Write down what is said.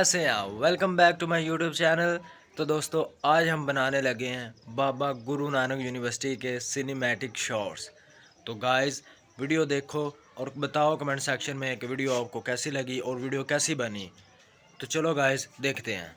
कैसे हैं आप? Welcome back to my YouTube channel. तो दोस्तों आज हम बनाने लगे हैं बाबा गुरु नानक यूनिवर्सिटी के सिनेमैटिक शॉट्स। तो गाइस वीडियो देखो और बताओ कमेंट सेक्शन में कि वीडियो आपको कैसी लगी और वीडियो कैसी बनी। तो चलो गाइस देखते हैं।